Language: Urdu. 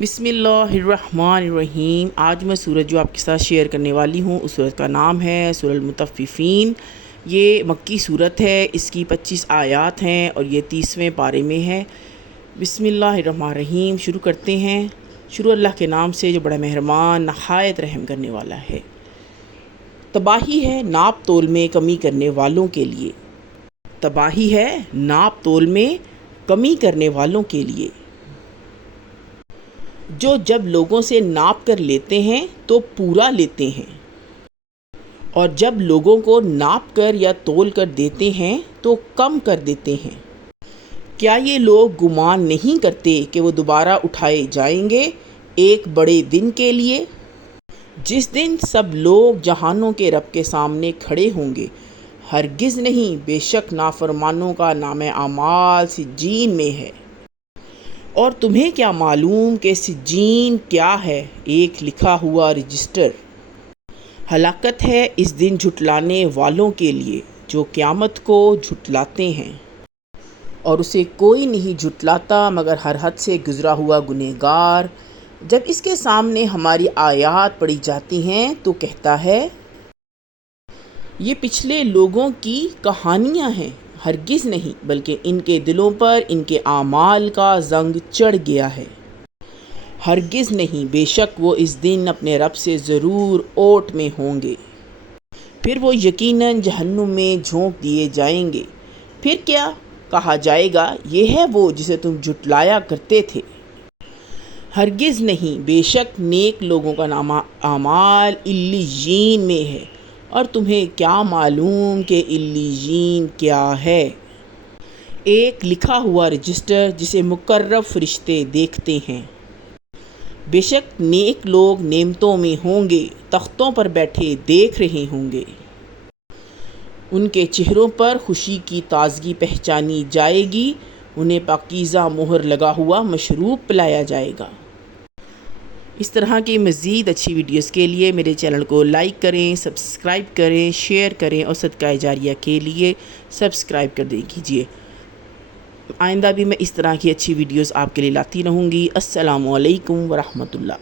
بسم اللہ الرحمن الرحیم۔ آج میں سورت جو آپ کے ساتھ شیئر کرنے والی ہوں اس سورت کا نام ہے سورۃ المطففین۔ یہ مکی سورت ہے، اس کی 25 آیات ہیں اور یہ 30ویں پارے میں ہے۔ بسم اللہ الرحمن الرحیم۔ شروع کرتے ہیں۔ شروع اللہ کے نام سے جو بڑا مہربان نہایت رحم کرنے والا ہے۔ تباہی ہے ناپ تول میں کمی کرنے والوں کے لیے، تباہی ہے ناپ تول میں کمی کرنے والوں کے لیے، جو جب لوگوں سے ناپ کر لیتے ہیں تو پورا لیتے ہیں، اور جب لوگوں کو ناپ کر یا تول کر دیتے ہیں تو کم کر دیتے ہیں۔ کیا یہ لوگ گمان نہیں کرتے کہ وہ دوبارہ اٹھائے جائیں گے ایک بڑے دن کے لیے، جس دن سب لوگ جہانوں کے رب کے سامنے کھڑے ہوں گے؟ ہرگز نہیں، بے شک نافرمانوں کا نام اعمال سجین میں ہے۔ اور تمہیں کیا معلوم کہ سجین کیا ہے؟ ایک لکھا ہوا رجسٹر۔ ہلاکت ہے اس دن جھٹلانے والوں کے لیے جو قیامت کو جھٹلاتے ہیں، اور اسے کوئی نہیں جھٹلاتا مگر ہر حد سے گزرا ہوا گنہگار۔ جب اس کے سامنے ہماری آیات پڑھی جاتی ہیں تو کہتا ہے یہ پچھلے لوگوں کی کہانیاں ہیں۔ ہرگز نہیں، بلکہ ان کے دلوں پر ان کے اعمال کا زنگ چڑھ گیا ہے۔ ہرگز نہیں، بے شک وہ اس دن اپنے رب سے ضرور اوٹ میں ہوں گے، پھر وہ یقیناً جہنم میں جھونک دیے جائیں گے۔ پھر کیا کہا جائے گا؟ یہ ہے وہ جسے تم جھٹلایا کرتے تھے۔ ہرگز نہیں، بے شک نیک لوگوں کا نام اعمال علیین میں ہے۔ اور تمہیں کیا معلوم کہ علیین کیا ہے؟ ایک لکھا ہوا رجسٹر جسے مقرب فرشتے دیکھتے ہیں۔ بے شک نیک لوگ نعمتوں میں ہوں گے، تختوں پر بیٹھے دیکھ رہے ہوں گے۔ ان کے چہروں پر خوشی کی تازگی پہچانی جائے گی، انہیں پاکیزہ مہر لگا ہوا مشروب پلایا جائے گا۔ اس طرح کی مزید اچھی ویڈیوز کے لیے میرے چینل کو لائک کریں، سبسکرائب کریں، شیئر کریں اور صدقہ جاریہ کے لیے سبسکرائب کر دیں کیجیے۔ آئندہ بھی میں اس طرح کی اچھی ویڈیوز آپ کے لیے لاتی رہوں گی۔ السلام علیکم ورحمۃ اللہ۔